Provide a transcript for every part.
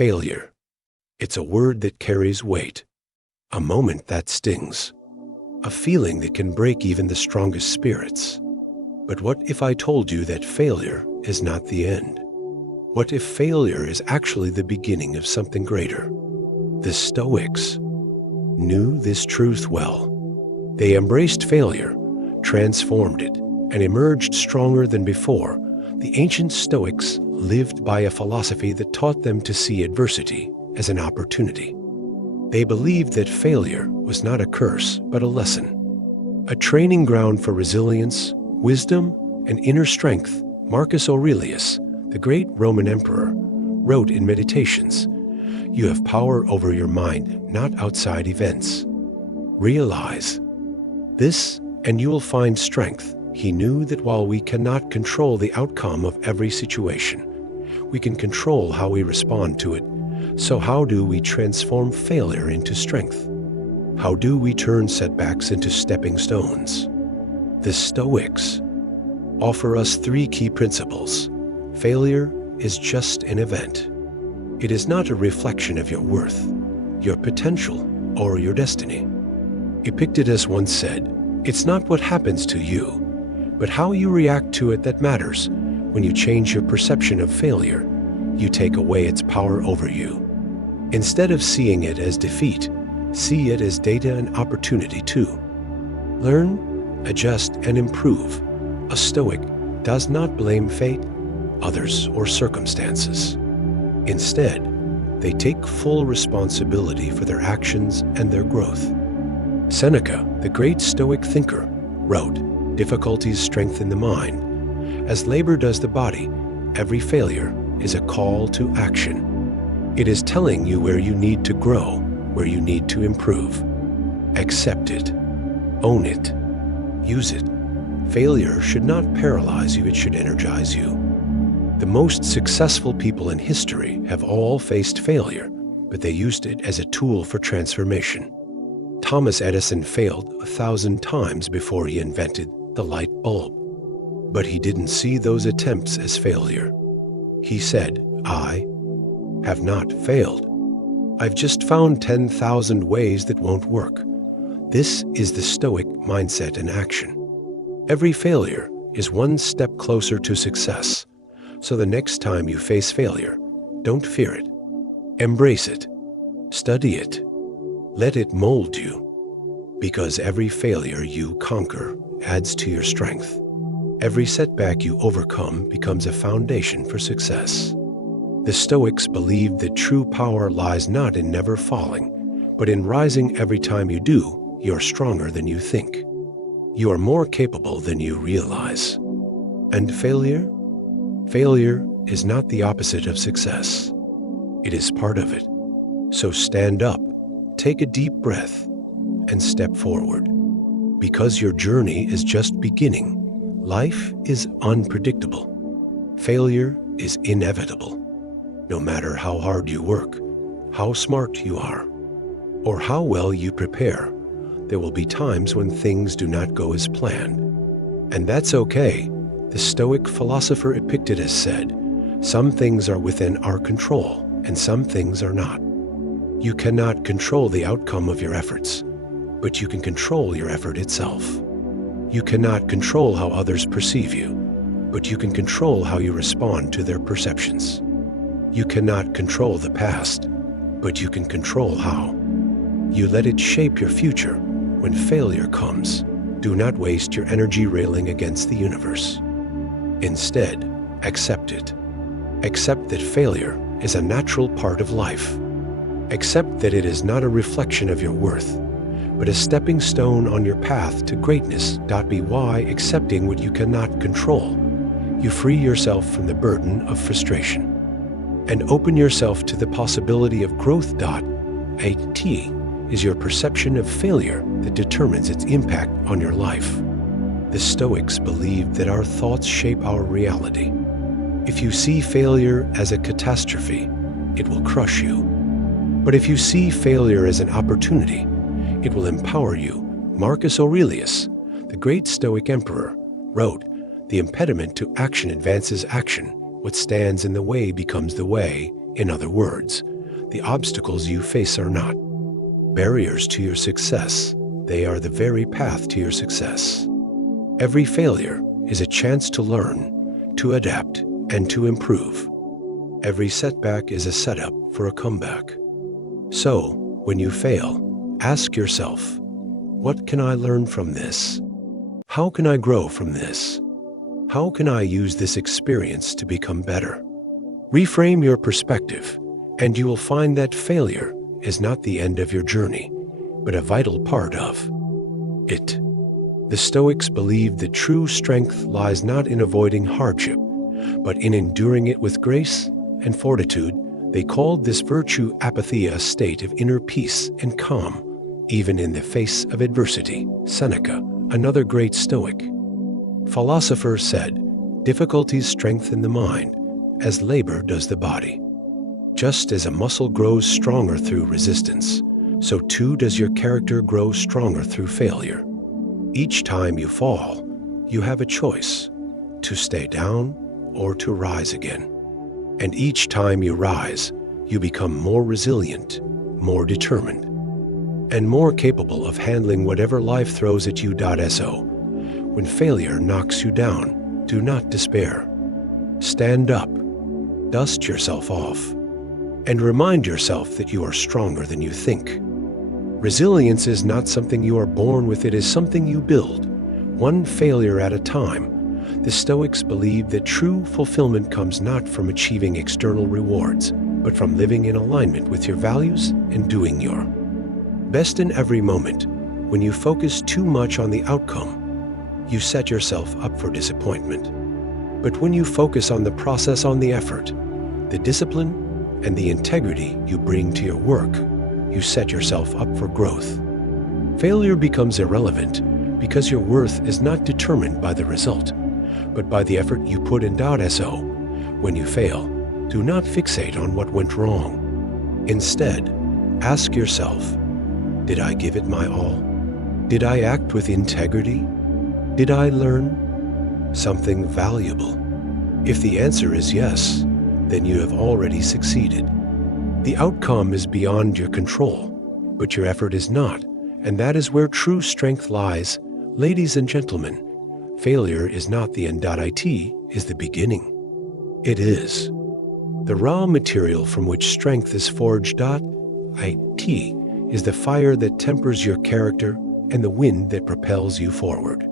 Failure. It's a word that carries weight, a moment that stings, a feeling that can break even the strongest spirits. But what if I told you that failure is not the end? What if failure is actually the beginning of something greater? The Stoics knew this truth well. They embraced failure, transformed it, and emerged stronger than before. The ancient Stoics lived by a philosophy that taught them to see adversity as an opportunity. They believed that failure was not a curse, but a lesson, a training ground for resilience, wisdom, and inner strength. Marcus Aurelius, the great Roman emperor, wrote in Meditations, "You have power over your mind, not outside events. Realize this, and you will find strength." He knew that while we cannot control the outcome of every situation, we can control how we respond to it. So how do we transform failure into strength? How do we turn setbacks into stepping stones? The Stoics offer us 3 key principles. Failure is just an event. It is not a reflection of your worth, your potential, or your destiny. Epictetus once said, "It's not what happens to you, but how you react to it that matters. When you change your perception of failure, you take away its power over you. Instead of seeing it as defeat, see it as data and opportunity too. Learn, adjust, and improve." A Stoic does not blame fate, others, or circumstances. Instead, they take full responsibility for their actions and their growth. Seneca, the great Stoic thinker, wrote, "Difficulties strengthen the mind. As labor does the body, every failure is a call to action. It is telling you where you need to grow, where you need to improve. Accept it. Own it. Use it. Failure should not paralyze you, it should energize you." The most successful people in history have all faced failure, but they used it as a tool for transformation. Thomas Edison failed 1,000 times before he invented the light bulb. But he didn't see those attempts as failure. He said, "I have not failed. I've just found 10,000 ways that won't work." This is the Stoic mindset in action. Every failure is one step closer to success. So the next time you face failure, don't fear it. Embrace it. Study it. Let it mold you. Because every failure you conquer adds to your strength. Every setback you overcome becomes a foundation for success. The Stoics believed that true power lies not in never falling, but in rising every time you do. You're stronger than you think. You are more capable than you realize. And failure? Failure is not the opposite of success. It is part of it. So stand up, take a deep breath, and step forward. Because your journey is just beginning. Life is unpredictable. Failure is inevitable. No matter how hard you work, how smart you are, or how well you prepare, there will be times when things do not go as planned. And that's okay. The Stoic philosopher Epictetus said, "Some things are within our control, and some things are not." You cannot control the outcome of your efforts, but you can control your effort itself. You cannot control how others perceive you, but you can control how you respond to their perceptions. You cannot control the past, but you can control how. You let it shape your future. When failure comes, do not waste your energy railing against the universe. Instead, accept it. Accept that failure is a natural part of life. Accept that it is not a reflection of your worth, but a stepping stone on your path to greatness. By accepting what you cannot control, you free yourself from the burden of frustration and open yourself to the possibility of growth. A T is your perception of failure that determines its impact on your life. The Stoics believed that our thoughts shape our reality. If you see failure as a catastrophe, it will crush you. But if you see failure as an opportunity, it will empower you. Marcus Aurelius, the great Stoic emperor, wrote, "The impediment to action advances action. What stands in the way becomes the way. In other words, the obstacles you face are not barriers to your success. They are the very path to your success. Every failure is a chance to learn, to adapt, and to improve. Every setback is a setup for a comeback. So, when you fail, ask yourself, what can I learn from this? How can I grow from this? How can I use this experience to become better? Reframe your perspective, and you will find that failure is not the end of your journey, but a vital part of it. The Stoics believed that true strength lies not in avoiding hardship, but in enduring it with grace and fortitude. They called this virtue apatheia, a state of inner peace and calm, even in the face of adversity. Seneca, another great Stoic philosopher, said, "Difficulties strengthen the mind, as labor does the body. Just as a muscle grows stronger through resistance, so too does your character grow stronger through failure. Each time you fall, you have a choice, to stay down or to rise again. And each time you rise, you become more resilient, more determined, and more capable of handling whatever life throws at you. So, when failure knocks you down, do not despair. Stand up, dust yourself off, and remind yourself that you are stronger than you think. Resilience is not something you are born with, it is something you build, one failure at a time. The Stoics believed that true fulfillment comes not from achieving external rewards, but from living in alignment with your values and doing your best in every moment. When you focus too much on the outcome, you set yourself up for disappointment. But when you focus on the process, on the effort, the discipline, and the integrity you bring to your work, you set yourself up for growth. Failure becomes irrelevant because your worth is not determined by the result, but by the effort you put in. So, when you fail, do not fixate on what went wrong. Instead, ask yourself, did I give it my all? Did I act with integrity? Did I learn something valuable? If the answer is yes, then you have already succeeded. The outcome is beyond your control, but your effort is not, and that is where true strength lies. Ladies and gentlemen, failure is not the end. It is the beginning. It is the raw material from which strength is forged. It is the fire that tempers your character and the wind that propels you forward.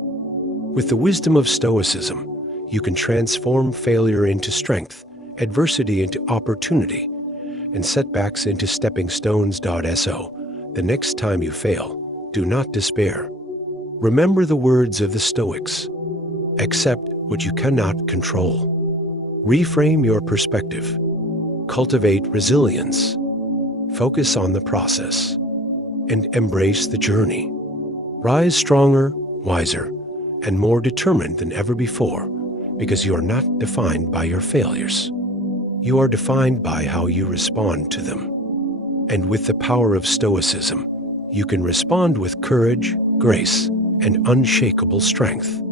With the wisdom of Stoicism, you can transform failure into strength, adversity into opportunity, and setbacks into stepping stones. So, the next time you fail, do not despair. Remember the words of the Stoics: accept what you cannot control. Reframe your perspective. Cultivate resilience. Focus on the process. And embrace the journey. Rise stronger, wiser, and more determined than ever before, because you are not defined by your failures. You are defined by how you respond to them. And with the power of Stoicism, you can respond with courage, grace, and unshakable strength.